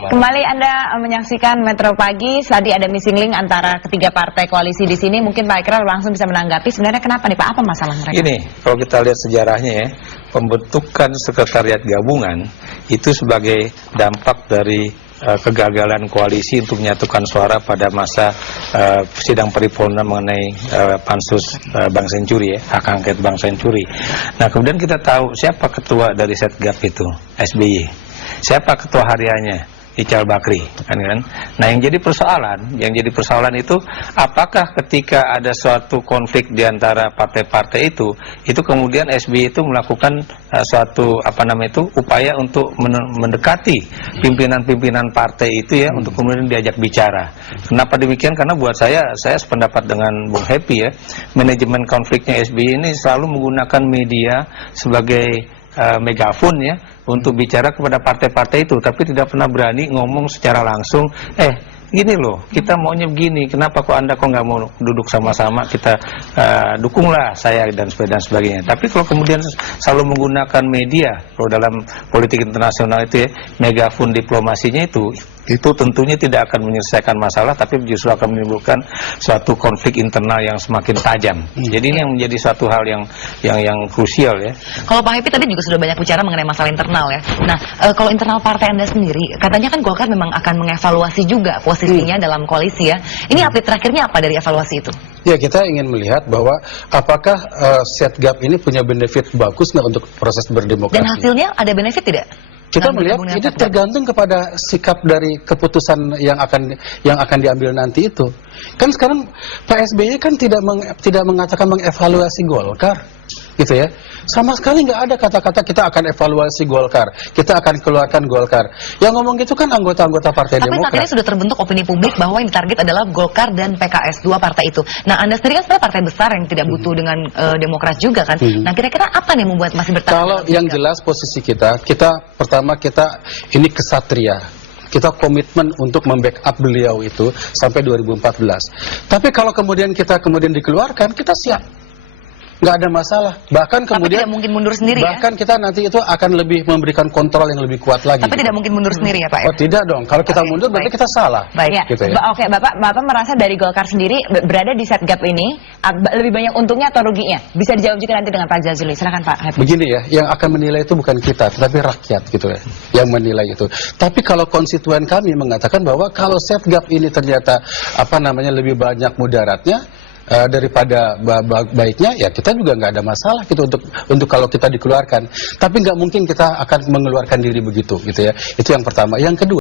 Kembali Anda menyaksikan Metro Pagi. Tadi ada missing link antara ketiga partai koalisi di sini. Mungkin Pak Ikrar langsung bisa menanggapi. Sebenarnya kenapa nih Pak? Apa masalah mereka? Gini, kalau kita lihat sejarahnya ya, pembentukan sekretariat gabungan itu sebagai dampak dari kegagalan koalisi untuk menyatukan suara pada masa sidang paripurna mengenai pansus Bank Senturi ya, hak angket Bank Senturi. Nah, kemudian kita tahu siapa ketua dari Setgap itu, SBY. Siapa ketua hariannya? Ical Bakri, kan? Nah, yang jadi persoalan itu apakah ketika ada suatu konflik di antara partai-partai itu kemudian SBY itu melakukan suatu upaya untuk mendekati pimpinan-pimpinan partai itu ya, untuk kemudian diajak bicara. Kenapa demikian? Karena buat saya sependapat dengan Bung Happy ya, manajemen konfliknya SBY ini selalu menggunakan media sebagai megafon ya untuk bicara kepada partai-partai itu, tapi tidak pernah berani ngomong secara langsung, gini loh, kita maunya begini, kenapa Anda nggak mau duduk sama-sama, kita dukunglah saya dan sebagainya. Tapi kalau kemudian selalu menggunakan media, kalau dalam politik internasional itu ya, megafon diplomasinya itu tentunya tidak akan menyelesaikan masalah, tapi justru akan menimbulkan suatu konflik internal yang semakin tajam. Jadi ini yang menjadi suatu hal yang krusial ya. Kalau Pak Happy tadi juga sudah banyak bicara mengenai masalah internal ya. Nah, kalau internal partai Anda sendiri, katanya kan Golkar memang akan mengevaluasi juga posisinya dalam koalisi ya. Ini update terakhirnya apa dari evaluasi itu? Ya, kita ingin melihat bahwa apakah Setgap ini punya benefit bagus nggak untuk proses berdemokrasi. Dan hasilnya ada benefit tidak? Kita melihat ini tergantung kepada sikap dari keputusan yang akan diambil nanti itu. Kan sekarang Pak SBY kan tidak mengatakan mengevaluasi Golkar, gitu ya. Sama sekali nggak ada kata-kata kita akan evaluasi Golkar, kita akan keluarkan Golkar. Yang ngomong gitu kan anggota-anggota Partai Demokrat. Tapi saat ini sudah terbentuk opini publik bahwa yang ditarget adalah Golkar dan PKS, dua partai itu. Nah, Anda sendiri kan sebenarnya partai besar yang tidak butuh dengan Demokrat juga kan. Nah, kira-kira apa nih yang membuat masih bertahan? Kalau yang jelas posisi kita pertama ini kesatria. Kita komitmen untuk membackup beliau itu sampai 2014. Tapi kalau kemudian kita dikeluarkan, kita siap. Nggak ada masalah. Bahkan kemudian tidak mungkin mundur sendiri bahkan kita nanti itu akan lebih memberikan kontrol yang lebih kuat lagi. Tapi tidak mungkin mundur sendiri ya Pak? Oh tidak dong. Kalau kita mundur berarti kita salah. Baik ya. Gitu ya. Oke, Bapak merasa dari Golkar sendiri berada di Setgap ini lebih banyak untungnya atau ruginya? Bisa dijawab juga nanti dengan Pak Jazuli. Silakan Pak Happy. Begini ya, yang akan menilai itu bukan kita, tetapi rakyat gitu ya, yang menilai itu. Tapi kalau konstituen kami mengatakan bahwa kalau Setgap ini ternyata lebih banyak mudaratnya daripada baiknya, ya kita juga nggak ada masalah gitu untuk kalau kita dikeluarkan. Tapi nggak mungkin kita akan mengeluarkan diri begitu gitu ya. Itu yang pertama. Yang kedua,